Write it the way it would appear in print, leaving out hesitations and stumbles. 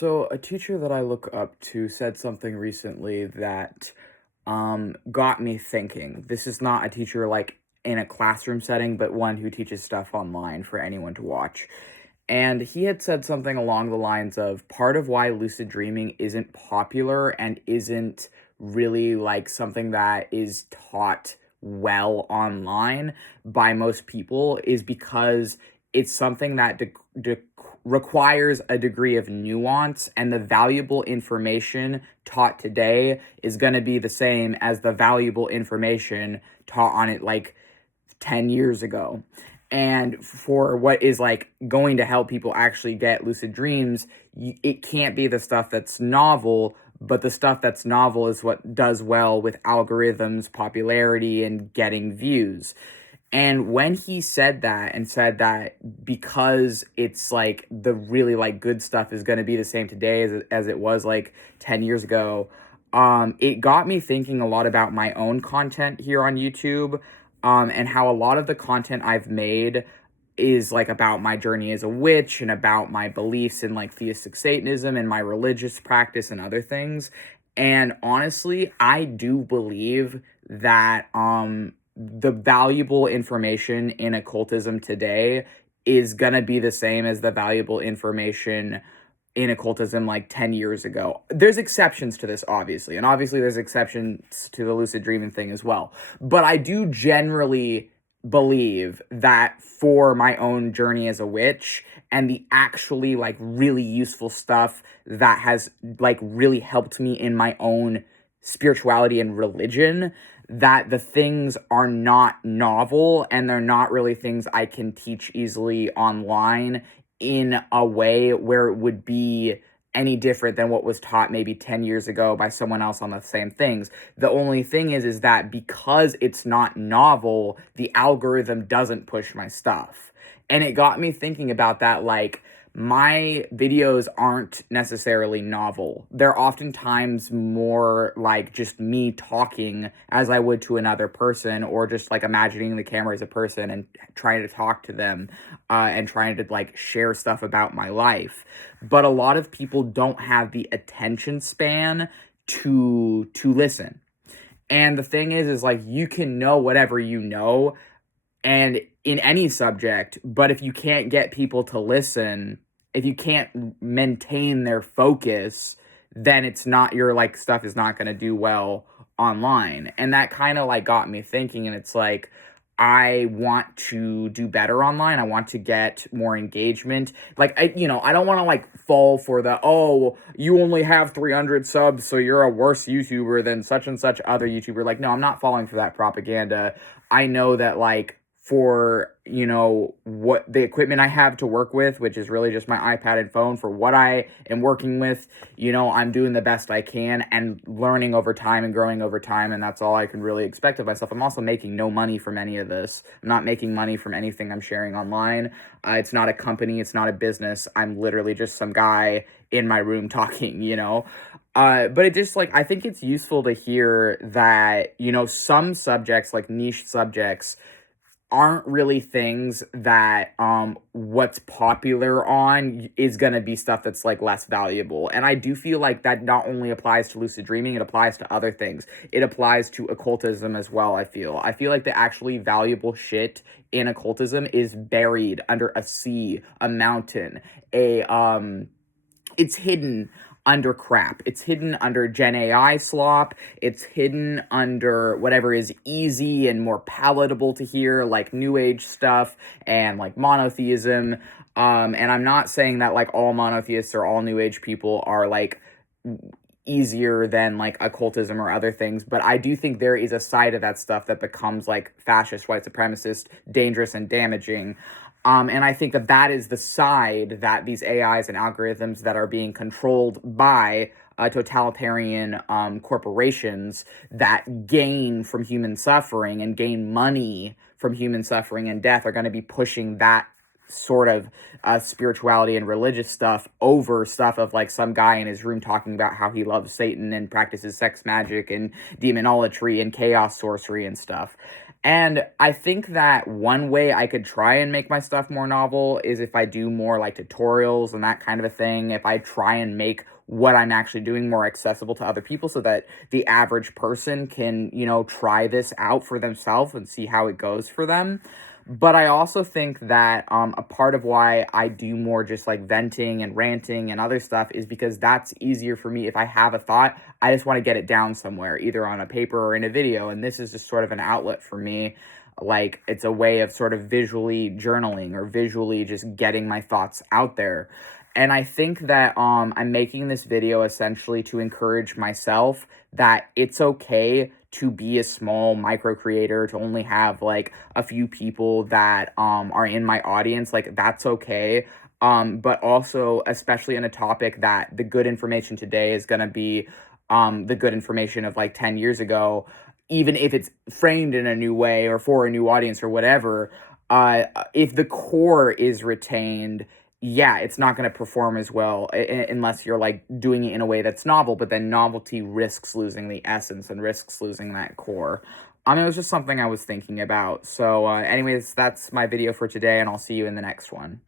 So, a teacher that I look up to said something recently that got me thinking. This is not a teacher like in a classroom setting, but one who teaches stuff online for anyone to watch. And he had said something along the lines of part of why lucid dreaming isn't popular and isn't really like something that is taught well online by most people is because it's something that requires a degree of nuance, and the valuable information taught today is going to be the same as the valuable information taught on it like 10 years ago. And for what is like going to help people actually get lucid dreams, it can't be the stuff that's novel, but the stuff that's novel is what does well with algorithms, popularity, and getting views. And when he said that and said that because it's like the really like good stuff is going to be the same today as it was like 10 years ago, it got me thinking a lot about my own content here on YouTube, and how a lot of the content I've made is like about my journey as a witch and about my beliefs in like theistic Satanism and my religious practice and other things. And honestly, I do believe that the valuable information in occultism today is going to be the same as the valuable information in occultism like 10 years ago. There's exceptions to this, obviously, and obviously there's exceptions to the lucid dreaming thing as well. But I do generally believe that for my own journey as a witch and the actually like really useful stuff that has like really helped me in my own spirituality and religion, that the things are not novel and they're not really things I can teach easily online in a way where it would be any different than what was taught maybe 10 years ago by someone else on the same things. The only thing is that because it's not novel, the algorithm doesn't push my stuff. And it got me thinking about that, like, my videos aren't necessarily novel. They're oftentimes more like just me talking as I would to another person, or just like imagining the camera as a person and trying to talk to them, and trying to like share stuff about my life. But a lot of people don't have the attention span to listen. And the thing is like you can know whatever you know, and in any subject, but if you can't get people to listen, if you can't maintain their focus, then it's not, your like stuff is not going to do well online. And that kind of like got me thinking, and it's like I want to do better online. I want to get more engagement. Like I don't want to like fall for the, oh, you only have 300 subs, so you're a worse YouTuber than such and such other YouTuber. Like, no, I'm not falling for that propaganda. I know that like for, what the equipment I have to work with, which is really just my iPad and phone, for what I am working with, I'm doing the best I can and learning over time and growing over time, and that's all I can really expect of myself. I'm also making no money from any of this. I'm not making money from anything I'm sharing online. It's not a company. It's not a business. I'm literally just some guy in my room talking. But it just like, I think it's useful to hear that, some subjects, like niche subjects, aren't really things that what's popular on is going to be stuff that's like less valuable. And I do feel like that not only applies to lucid dreaming, it applies to other things. It applies to occultism as well. I feel like the actually valuable shit in occultism is buried under a sea, a mountain, it's hidden under crap. It's hidden under Gen AI slop. It's hidden under whatever is easy and more palatable to hear, like New Age stuff and like monotheism. And I'm not saying that like all monotheists or all New Age people are like easier than like occultism or other things, but I do think there is a side of that stuff that becomes like fascist, white supremacist, dangerous and damaging. And I think that is the side that these AIs and algorithms that are being controlled by totalitarian corporations that gain from human suffering and gain money from human suffering and death are going to be pushing that sort of spirituality and religious stuff over stuff of like some guy in his room talking about how he loves Satan and practices sex magic and demonolatry and chaos sorcery and stuff. And I think that one way I could try and make my stuff more novel is if I do more like tutorials and that kind of a thing. If I try and make what I'm actually doing more accessible to other people so that the average person can, try this out for themselves and see how it goes for them. But I also think that a part of why I do more just like venting and ranting and other stuff is because that's easier for me. If I have a thought, I just want to get it down somewhere, either on a paper or in a video. And this is just sort of an outlet for me. Like it's a way of sort of visually journaling or visually just getting my thoughts out there. And I think that I'm making this video essentially to encourage myself that it's okay to be a small micro creator, to only have like a few people that are in my audience. Like that's okay. But also, especially in a topic that the good information today is going to be the good information of like 10 years ago, even if it's framed in a new way or for a new audience or whatever, if the core is retained, yeah, it's not going to perform as well unless you're like doing it in a way that's novel, but then novelty risks losing the essence and risks losing that core. It was just something I was thinking about. So, anyways, that's my video for today, and I'll see you in the next one.